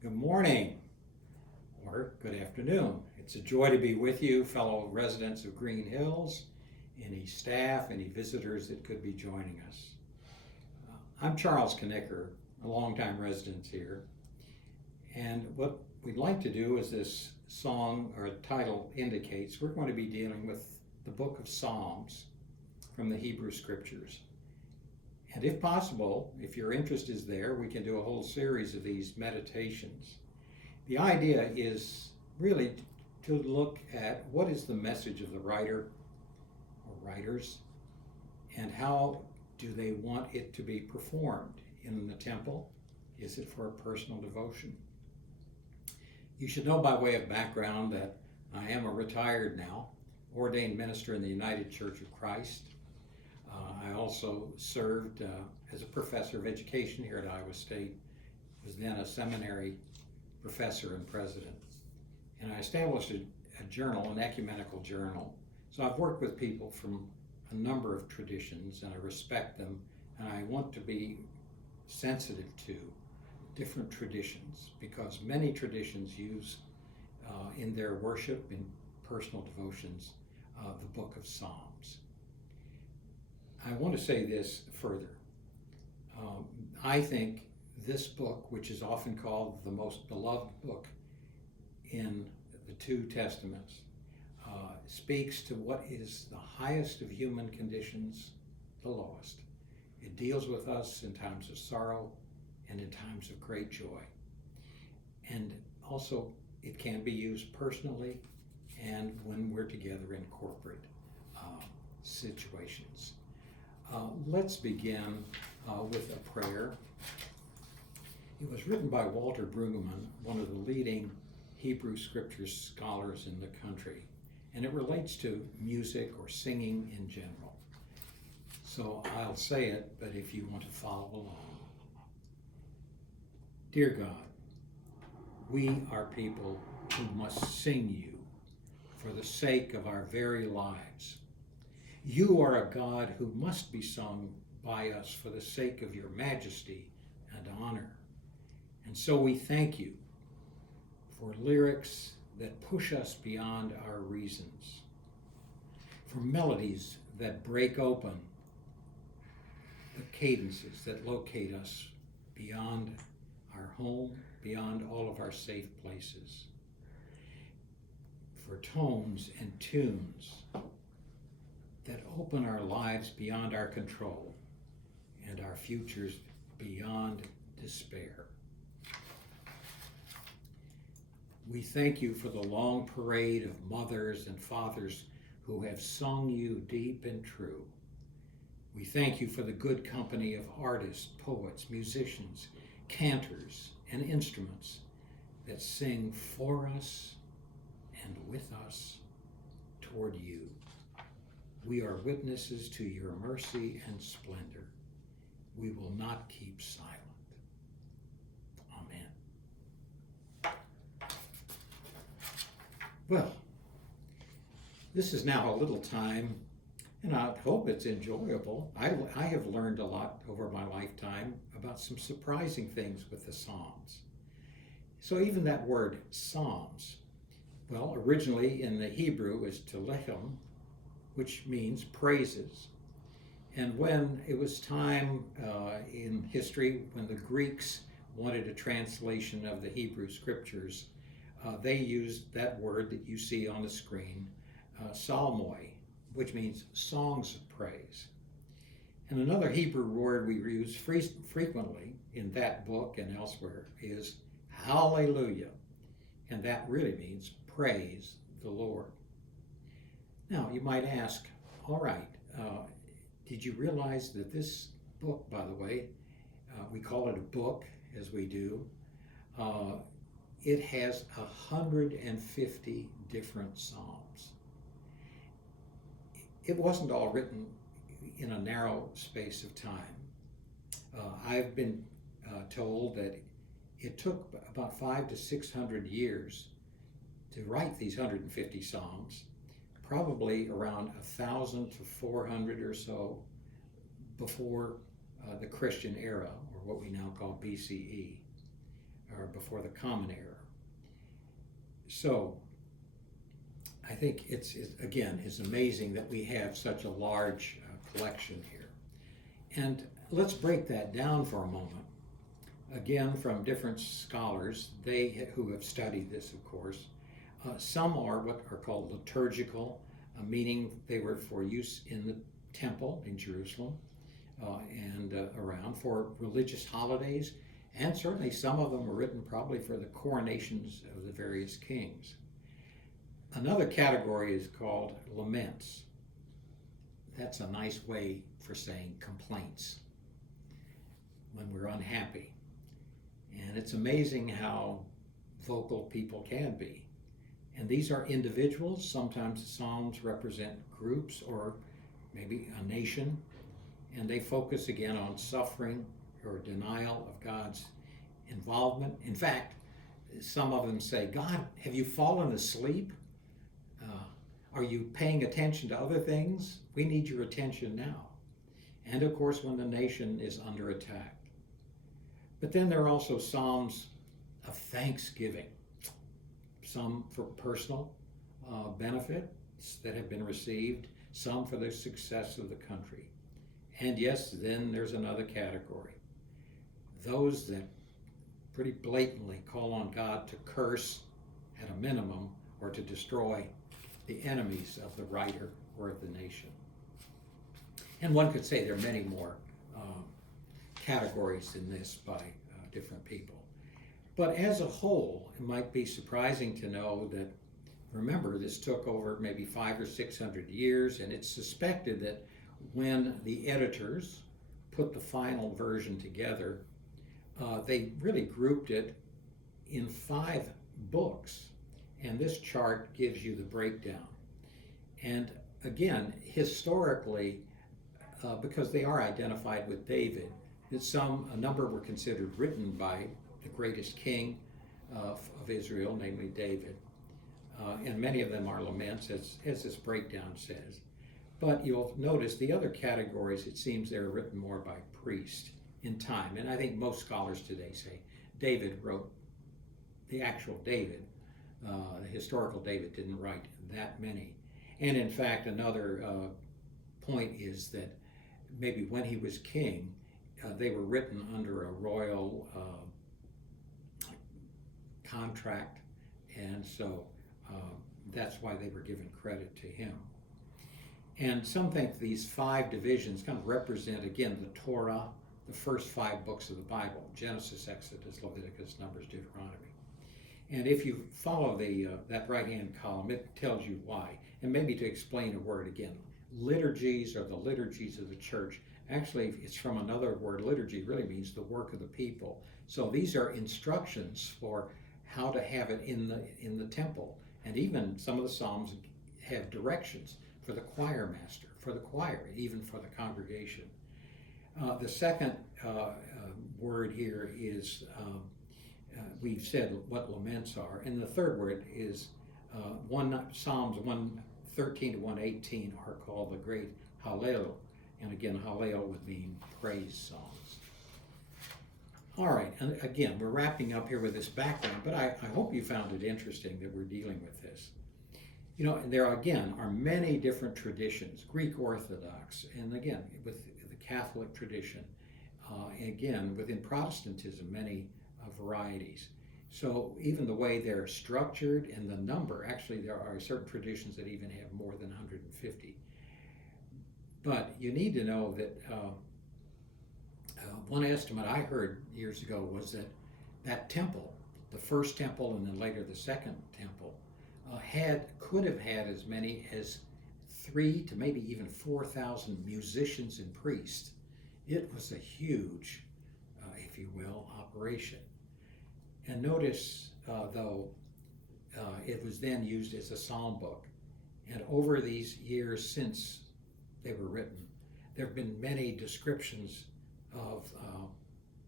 Good morning or good afternoon. It's a joy to be with you, fellow residents of Green Hills, any staff, any visitors that could be joining us. I'm Charles Knicker, a longtime resident here, and what we'd like to do, as this song or title indicates, we're going to be dealing with the book of Psalms from the Hebrew Scriptures. And if possible, if your interest is there, we can do a whole series of these meditations. The idea is really to look at what is the message of the writer or writers, and how do they want it to be performed in the temple? Is it for a personal devotion? You should know by way of background that I am a retired now, ordained minister in the United Church of Christ. I also served as a professor of education here at Iowa State, was then a seminary professor and president. And I established a journal, an ecumenical journal. So I've worked with people from a number of traditions, and I respect them, and I want to be sensitive to different traditions, because many traditions use in their worship, in personal devotions, the book of Psalms. I want to say this further. I think this book, which is often called the most beloved book in the two Testaments, speaks to what is the highest of human conditions, the lowest. It deals with us in times of sorrow and in times of great joy. And also, it can be used personally and when we're together in corporate situations. Let's begin with a prayer. It was written by Walter Brueggemann, one of the leading Hebrew Scriptures scholars in the country, and it relates to music or singing in general. So I'll say it, but if you want to follow along. Dear God, we are people who must sing you for the sake of our very lives. You are a God who must be sung by us for the sake of your majesty and honor. And so we thank you for lyrics that push us beyond our reasons, for melodies that break open the cadences that locate us beyond our home, beyond all of our safe places, for tones and tunes that open our lives beyond our control and our futures beyond despair. We thank you for the long parade of mothers and fathers who have sung you deep and true. We thank you for the good company of artists, poets, musicians, cantors, and instruments that sing for us and with us toward you. We are witnesses to your mercy and splendor. We will not keep silent. Amen. Well, this is now a little time, and I hope it's enjoyable. I have learned a lot over my lifetime about some surprising things with the Psalms. So even that word, Psalms, well, originally in the Hebrew is Tehillim, which means praises. And when it was time in history when the Greeks wanted a translation of the Hebrew Scriptures, they used that word that you see on the screen, psalmoi, which means songs of praise. And another Hebrew word we use frequently in that book and elsewhere is hallelujah, and that really means praise the Lord. Now, you might ask, all right, did you realize that this book, by the way, we call it a book, as we do, it has 150 different psalms. It wasn't all written in a narrow space of time. I've been told that it took about 500 to 600 years to write these 150 psalms, probably around 1,000 to 400 or so before the Christian era, or what we now call BCE. or before the Common Era. So I think it's amazing that we have such a large collection here. And let's break that down for a moment. Again, from different scholars, who have studied this, of course. Some are what are called liturgical, meaning they were for use in the temple in Jerusalem and around for religious holidays, and certainly some of them were written probably for the coronations of the various kings. Another category is called laments. That's a nice way for saying complaints when we're unhappy. And it's amazing how vocal people can be. And these are individuals. Sometimes the Psalms represent groups or maybe a nation. And they focus again on suffering or denial of God's involvement. In fact, some of them say, God, have you fallen asleep? Are you paying attention to other things? We need your attention now. And of course, when the nation is under attack. But then there are also psalms of thanksgiving, some for personal benefits that have been received, some for the success of the country. And yes, then there's another category. Those that pretty blatantly call on God to curse at a minimum or to destroy the enemies of the writer or of the nation. And one could say there are many more categories in this by different people. But as a whole, it might be surprising to know that, remember, this took over maybe 500 or 600 years, and it's suspected that when the editors put the final version together, they really grouped it in 5 books. And this chart gives you the breakdown. And again, historically, because they are identified with David, a number were considered written by the greatest king of Israel, namely David. And many of them are laments, as this breakdown says. But you'll notice the other categories, it seems they're written more by priests in time. And I think most scholars today say David wrote, the actual David, the historical David didn't write that many. And in fact, another point is that maybe when he was king, they were written under a royal contract, and so that's why they were given credit to him. And some think these 5 divisions kind of represent, again, the Torah, the first 5 books of the Bible: Genesis, Exodus, Leviticus, Numbers, Deuteronomy. And if you follow that right-hand column, it tells you why. And maybe to explain a word again, liturgies are the liturgies of the church. Actually, it's from another word. Liturgy really means the work of the people. So these are instructions for how to have it in the temple. And even some of the Psalms have directions for the choir master, for the choir, even for the congregation. The second word here is, we've said what laments are. And the third word is Psalms 113 to 118 are called the Great Hallel. And again, Hallel would mean praise songs. All right, and again, we're wrapping up here with this background, but I hope you found it interesting that we're dealing with this. You know, and there again are many different traditions, Greek Orthodox, and again, with the Catholic tradition, again, within Protestantism, many varieties. So even the way they're structured and the number, actually there are certain traditions that even have more than 150. But you need to know that one estimate I heard years ago was that temple, the first temple and then later the second temple, could have had as many as 3,000 to maybe even 4,000 musicians and priests. It was a huge, if you will, operation. And notice, though, it was then used as a psalm book. And over these years since they were written, there have been many descriptions of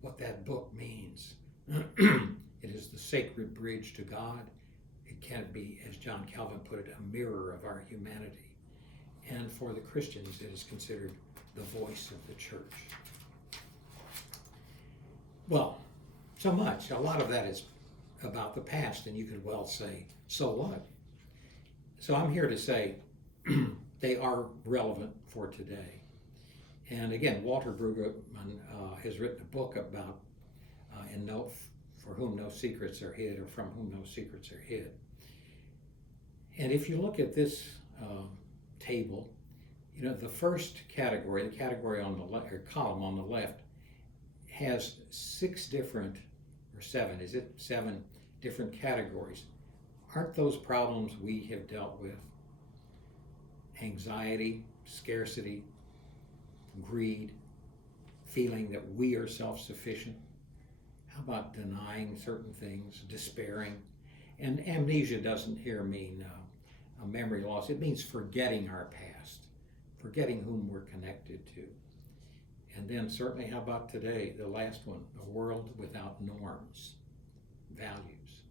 what that book means. It is the sacred bridge to God. It can be, as John Calvin put it, a mirror of our humanity. And for the Christians, it is considered the voice of the church. Well, so much. A lot of that is about the past, and you could well say, so what? So I'm here to say they are relevant for today. And again, Walter Brueggemann has written a book about for whom no secrets are hid, or from whom no secrets are hid. And if you look at this table, the first category, the category on the left, or column on the left, has 7 different categories. Aren't those problems we have dealt with? Anxiety, scarcity, greed, feeling that we are self-sufficient. How about denying certain things, despairing? And amnesia doesn't here mean a memory loss. It means forgetting our past, forgetting whom we're connected to. And then certainly, how about today, the last one, a world without norms, values.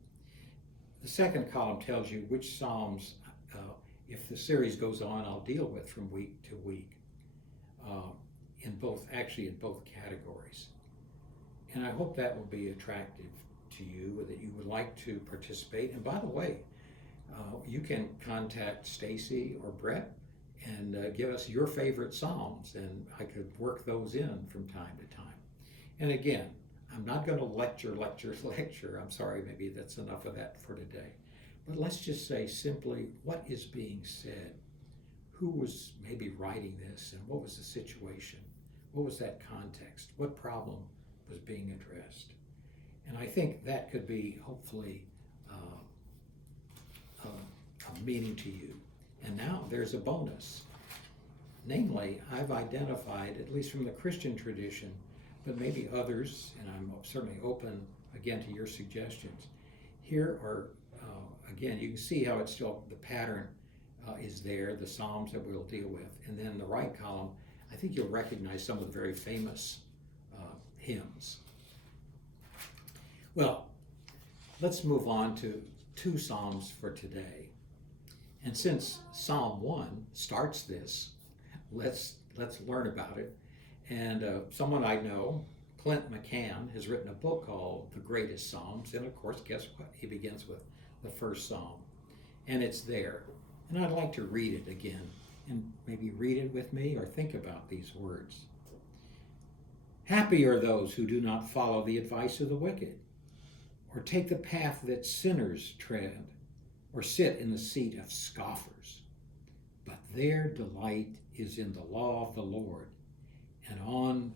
The second column tells you which Psalms, if the series goes on, I'll deal with from week to week in both categories. And I hope that will be attractive to you, that you would like to participate. And by the way, you can contact Stacy or Brett and give us your favorite Psalms, and I could work those in from time to time. And again, I'm not going to lecture. I'm sorry, maybe that's enough of that for today. But let's just say simply, what is being said? Who was maybe writing this, and what was the situation? What was that context? What problem was being addressed? And I think that could be hopefully a meaning to you. And now there's a bonus. Namely, I've identified, at least from the Christian tradition, but maybe others, and I'm certainly open again to your suggestions. Here are, again, you can see how it's still, the pattern is there, the Psalms that we'll deal with. And then the right column, I think you'll recognize some of the very famous hymns. Well, let's move on to 2 Psalms for today. And since Psalm 1 starts this, let's learn about it. And someone I know, Clint McCann, has written a book called The Greatest Psalms. And of course, guess what? He begins with the first Psalm. And it's there. And I'd like to read it again, and maybe read it with me or think about these words. Happy are those who do not follow the advice of the wicked, or take the path that sinners tread, or sit in the seat of scoffers. But their delight is in the law of the Lord, and on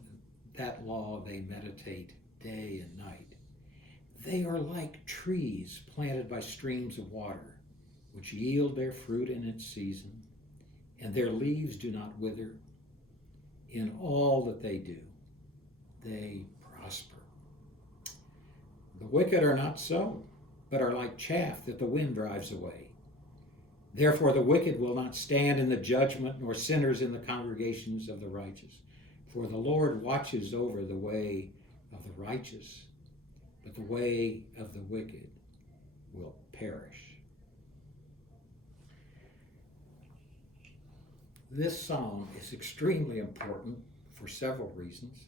that law they meditate day and night. They are like trees planted by streams of water, which yield their fruit in its season, and their leaves do not wither. In all that they do, they prosper. The wicked are not so, but are like chaff that the wind drives away. Therefore the wicked will not stand in the judgment, nor sinners in the congregations of the righteous. For the Lord watches over the way of the righteous, but the way of the wicked will perish. This psalm is extremely important for several reasons.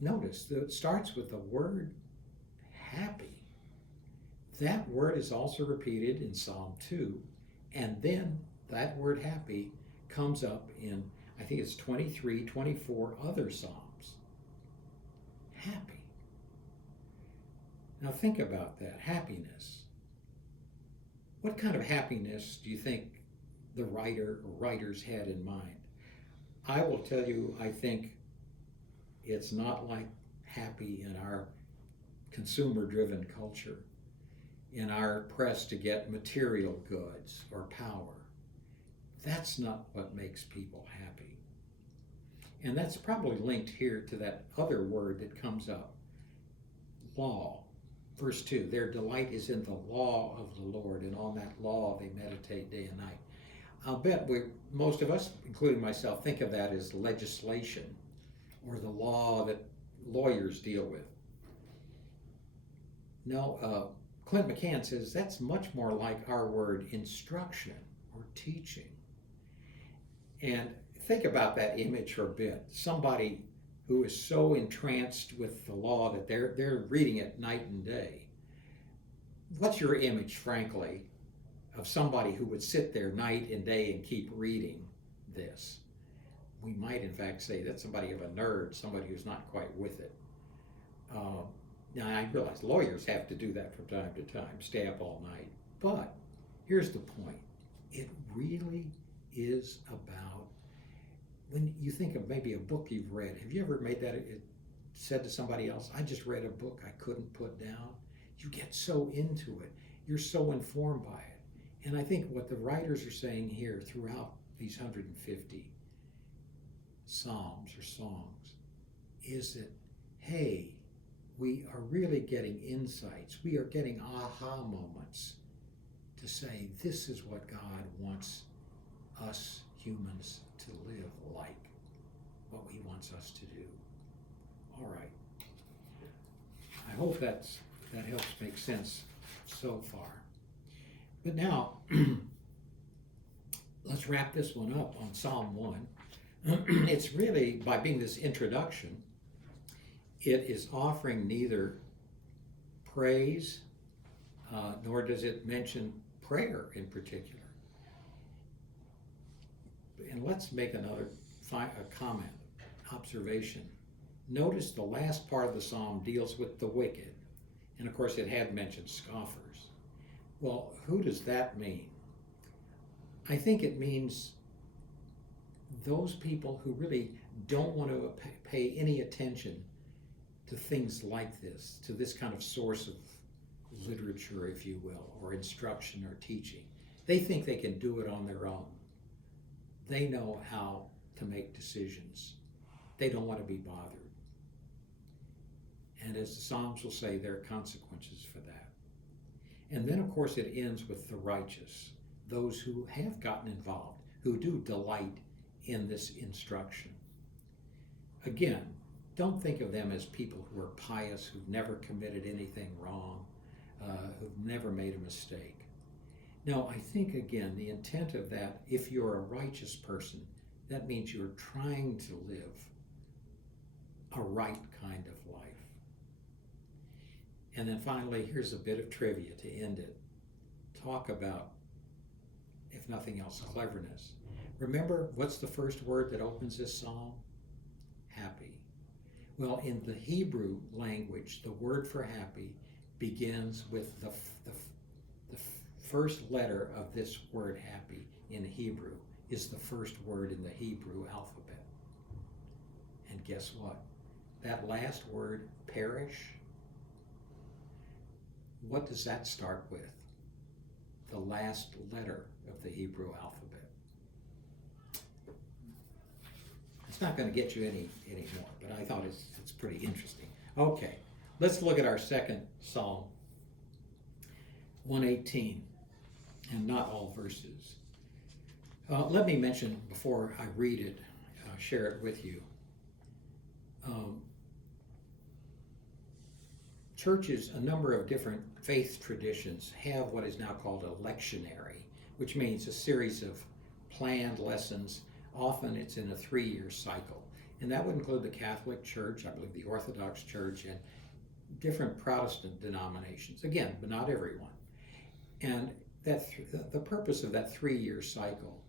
Notice that it starts with the word happy. That word is also repeated in Psalm 2, and then that word happy comes up in, I think it's 23, 24 other Psalms. Happy. Now think about that, happiness. What kind of happiness do you think the writer or writers had in mind? I will tell you, I think it's not like happy in our consumer-driven culture, in our press to get material goods or power. That's not what makes people happy. And that's probably linked here to that other word that comes up, law. Verse 2, their delight is in the law of the Lord, and on that law they meditate day and night. I'll bet most of us, including myself, think of that as legislation or the law that lawyers deal with. No, Clint McCann says that's much more like our word instruction or teaching. And think about that image for a bit. Somebody who is so entranced with the law that they're reading it night and day. What's your image, frankly, of somebody who would sit there night and day and keep reading this? We might, in fact, say that's somebody of a nerd, somebody who's not quite with it. Now, I realize lawyers have to do that from time to time, stay up all night. But here's the point. It really is about, when you think of maybe a book you've read, have you ever made that, it said to somebody else, I just read a book I couldn't put down? You get so into it. You're so informed by it. And I think what the writers are saying here throughout these 150 psalms or songs is that, hey, we are really getting insights. We are getting aha moments to say, this is what God wants us humans to live like, what he wants us to do. All right. I hope that helps make sense so far. But now, let's wrap this one up on Psalm 1. It's really, by being this introduction, it is offering neither praise, nor does it mention prayer in particular. And let's make another comment, observation. Notice the last part of the psalm deals with the wicked. And of course, it had mentioned scoffers. Well, who does that mean? I think it means those people who really don't want to pay any attention to things like this, to this kind of source of literature, if you will, or instruction or teaching. They think they can do it on their own. They know how to make decisions. They don't want to be bothered. And as the Psalms will say, there are consequences for that. And then, of course, it ends with the righteous, those who have gotten involved, who do delight in this instruction. Again, don't think of them as people who are pious, who've never committed anything wrong, who've never made a mistake. No, I think, again, the intent of that, if you're a righteous person, that means you're trying to live a right kind of life. And then finally, here's a bit of trivia to end it. Talk about, if nothing else, cleverness. Remember, what's the first word that opens this psalm? Happy. Well, in the Hebrew language, the word for happy begins with the first letter of this word happy in Hebrew is the first word in the Hebrew alphabet. And guess what? That last word, perish, what does that start with? The last letter of the Hebrew alphabet. It's not going to get you any more, but I thought it's pretty interesting. Okay, let's look at our second psalm, 118, and not all verses. Let me mention before I read it, share it with you. Churches, a number of different faith traditions have what is now called a lectionary, which means a series of planned lessons. Often it's in a 3-year cycle. And that would include the Catholic Church, I believe the Orthodox Church, and different Protestant denominations. Again, but not everyone. And the purpose of that 3-year cycle,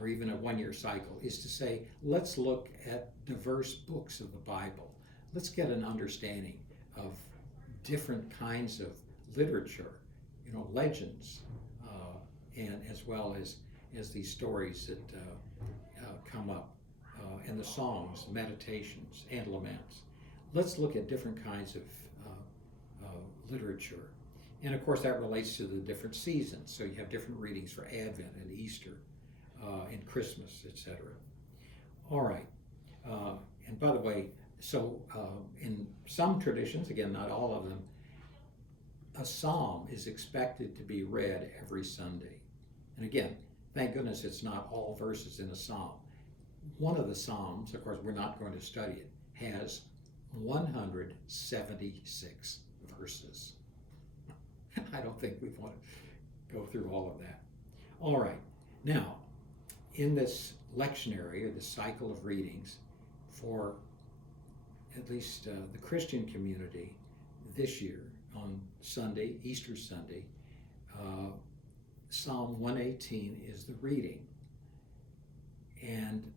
or even a 1-year cycle, is to say, let's look at diverse books of the Bible. Let's get an understanding of different kinds of literature, legends, and as well as these stories that come up, and the songs, meditations, and laments. Let's look at different kinds of literature. And of course that relates to the different seasons. So you have different readings for Advent and Easter and Christmas, etc. All right. And by the way, so in some traditions, again, not all of them, a psalm is expected to be read every Sunday. And again, thank goodness it's not all verses in a psalm. One of the psalms, of course, we're not going to study it, has 176 verses. I don't think we want to go through all of that. All right. Now, in this lectionary, or the cycle of readings, for at least the Christian community this year on Sunday, Easter Sunday. Psalm 118 is the reading. And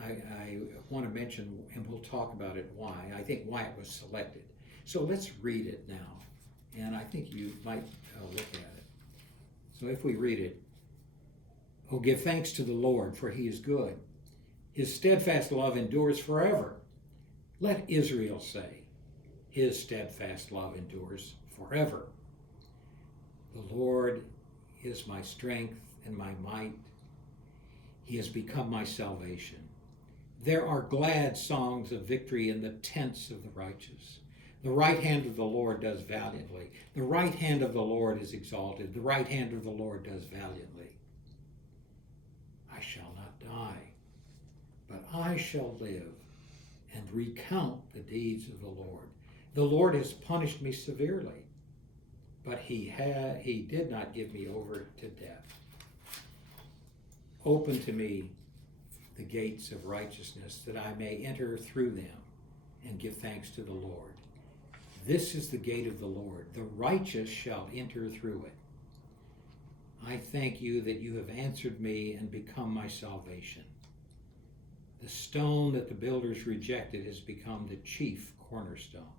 I want to mention, and we'll talk about it why, I think why it was selected. So let's read it now, and I think you might look at it. So if we read it, "Oh, give thanks to the Lord, for he is good. His steadfast love endures forever. Let Israel say, his steadfast love endures forever. The Lord is my strength and my might. He has become my salvation. There are glad songs of victory in the tents of the righteous. The right hand of the Lord does valiantly. The right hand of the Lord is exalted. The right hand of the Lord does valiantly. I shall not die, but I shall live and recount the deeds of the Lord. The Lord has punished me severely, but he did not give me over to death. Open to me the gates of righteousness, that I may enter through them and give thanks to the Lord. This is the gate of the Lord. The righteous shall enter through it. I thank you that you have answered me and become my salvation. The stone that the builders rejected has become the chief cornerstone.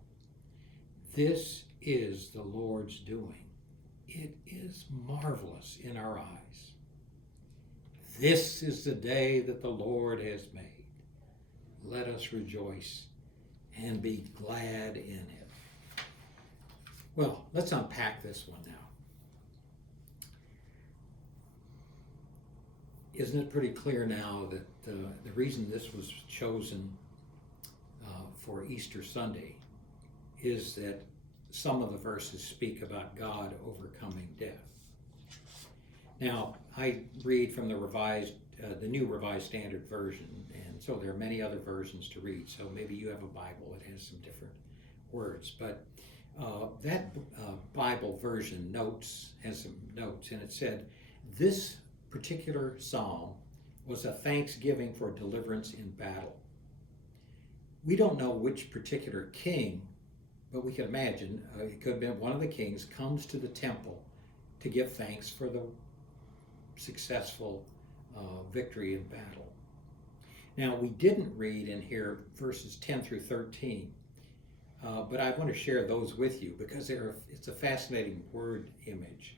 This is the Lord's doing. It is marvelous in our eyes. This is the day that the Lord has made. Let us rejoice and be glad in it." Well, let's unpack this one now. Isn't it pretty clear now that the reason this was chosen for Easter Sunday is that some of the verses speak about God overcoming death. Now, I read from the New Revised Standard Version, and so there are many other versions to read. So maybe you have a Bible that has some different words, but that Bible version has some notes, and it said this particular psalm was a thanksgiving for deliverance in battle. We don't know which particular king, but we can imagine it could have been one of the kings comes to the temple to give thanks for the successful victory in battle. Now, we didn't read in here verses 10 through 13, but I want to share those with you because it's a fascinating word image.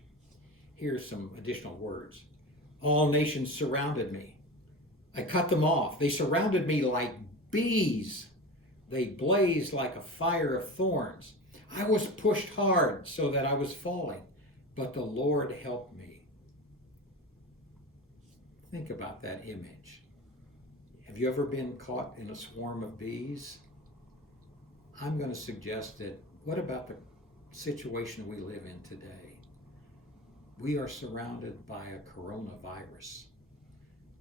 Here's some additional words. All nations surrounded me. I cut them off. They surrounded me like bees. They blazed like a fire of thorns. I was pushed hard so that I was falling, but the Lord helped me. Think about that image. Have you ever been caught in a swarm of bees? I'm going to suggest that, what about the situation we live in today? We are surrounded by a coronavirus.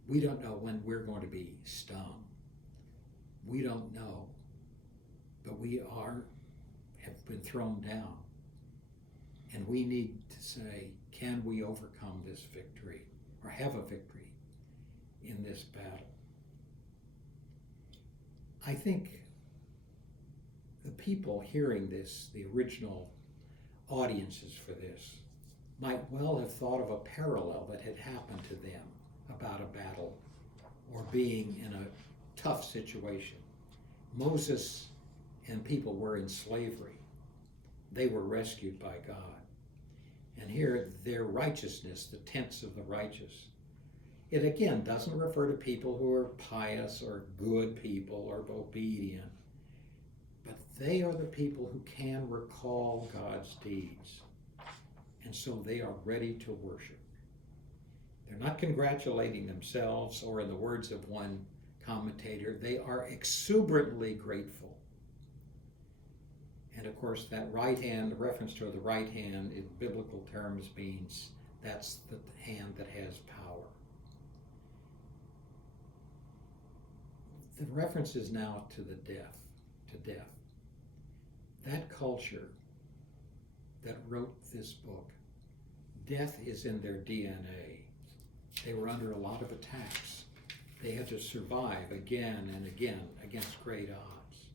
We don't know when we're going to be stung. We don't know, but we have been thrown down. And we need to say, can we overcome this victory or have a victory in this battle? I think the people hearing this, the original audiences for this, might well have thought of a parallel that had happened to them about a battle or being in a tough situation. Moses and people were in slavery. They were rescued by God. And here, their righteousness, the tents of the righteous. It again doesn't refer to people who are pious or good people or obedient, but they are the people who can recall God's deeds. And so they are ready to worship. They're not congratulating themselves, or in the words of one commentator, they are exuberantly grateful. And of course, that right hand, the reference to the right hand in biblical terms means that's the hand that has power. The reference is now to death. That culture that wrote this book, death is in their DNA. They were under a lot of attacks. They had to survive again and again against great odds.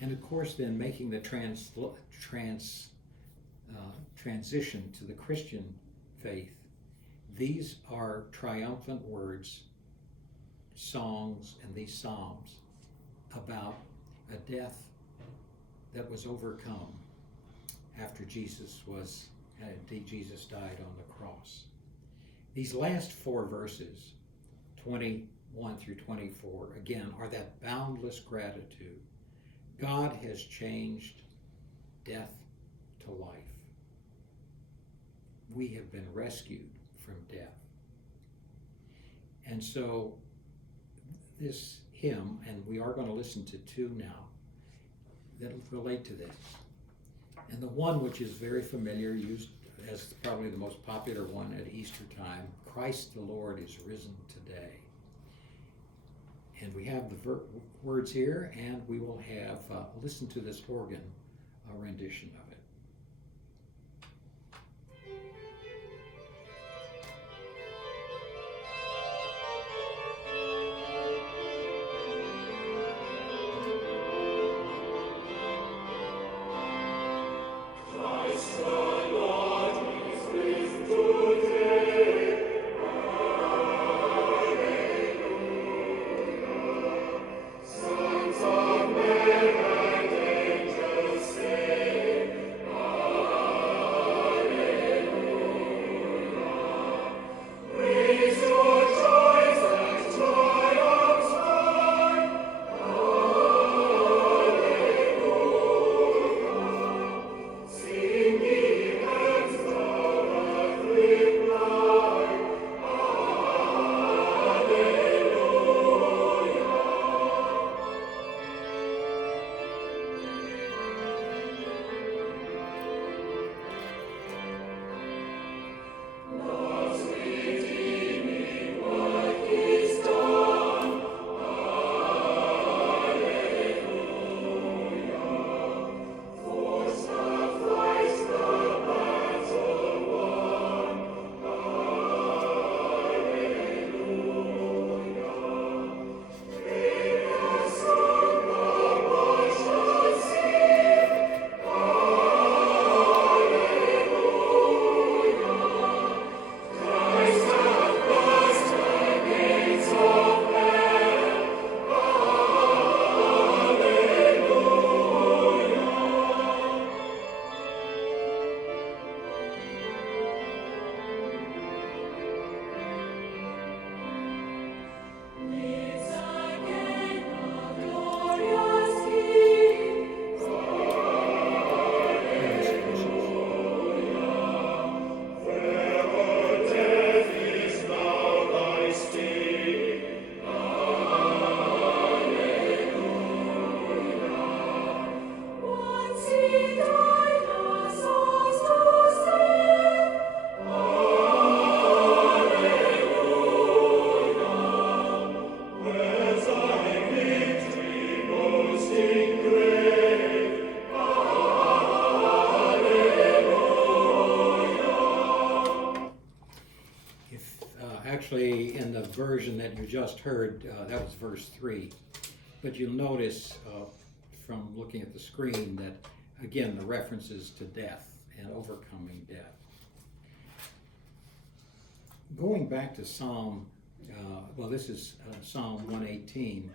And of course, then making the transition to the Christian faith, these are triumphant words, songs, and these psalms about a death that was overcome after Jesus died on the cross. These last 4 verses, 21 through 24, again, are that boundless gratitude. God has changed death to life. We have been rescued from death. And so this hymn, and we are going to listen to 2 now that relate to this. And the one which is very familiar, used as probably the most popular one at Easter time, Christ the Lord is risen today. And we have the words here, and we will have listen to this organ rendition of it. Actually, in the version that you just heard, that was verse 3. But you'll notice from looking at the screen that, again, the references to death and overcoming death. Going back to Psalm, this is Psalm 118.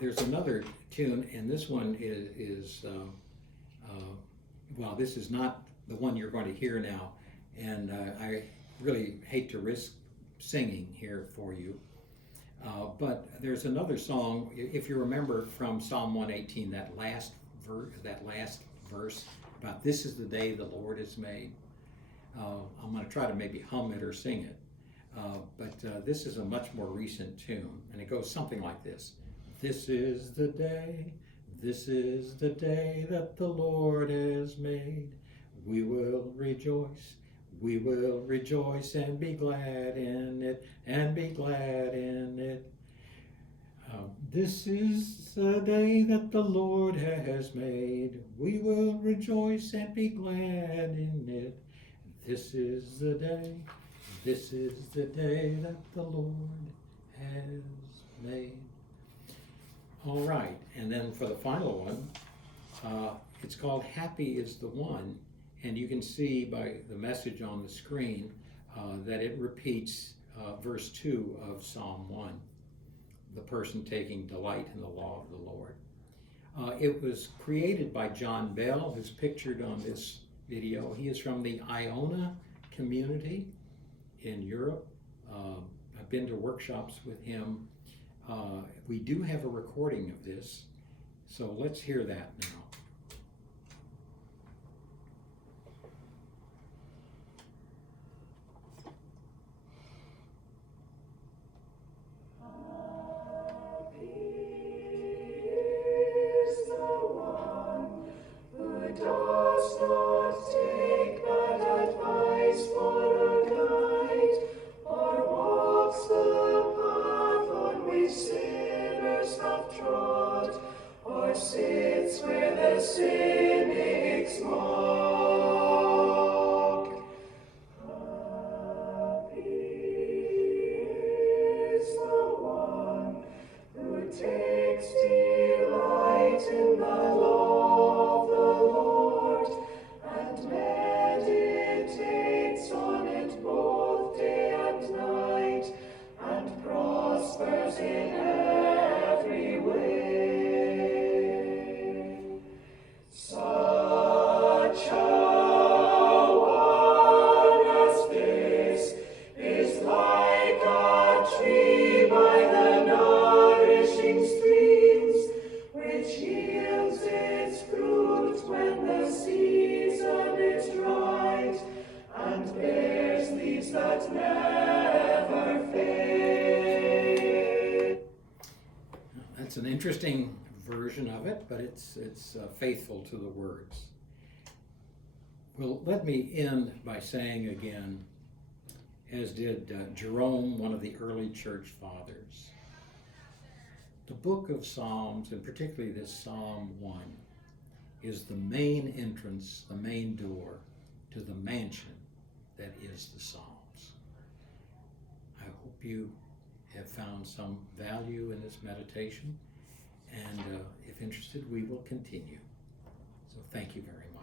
There's another tune, and this one is this is not the one you're going to hear now, and I really hate to risk singing here for you. But there's another song, if you remember from Psalm 118, that last verse about this is the day the Lord has made. I'm going to try to maybe hum it or sing it. But this is a much more recent tune, and it goes something like this. This is the day that the Lord has made. We will rejoice and be glad in it, This is the day that the Lord has made. We will rejoice and be glad in it. This is the day This is the day that the Lord has made. All right, and then for the final one, it's called Happy is the One, and you can see by the message on the screen that it repeats verse 2 of Psalm 1, the person taking delight in the law of the Lord. It was created by John Bell, who's pictured on this video. He is from the Iona community in Europe. I've been to workshops with him. We do have a recording of this, so let's hear that now. Sits where the cynics mock. Happy is the one who takes delight in the law of the Lord and meditates on it both day and night and prospers in every way. Such a one as this is like a tree by the nourishing streams, which yields its fruit when the season is right, and bears leaves that never fade. That's an interesting version of it, but it's faithful to the words. Well, let me end by saying again, as did Jerome, one of the early church fathers, the book of Psalms, and particularly this Psalm 1, is the main entrance, the main door to the mansion that is the Psalms. I hope you have found some value in this meditation. And if interested, we will continue. So thank you very much.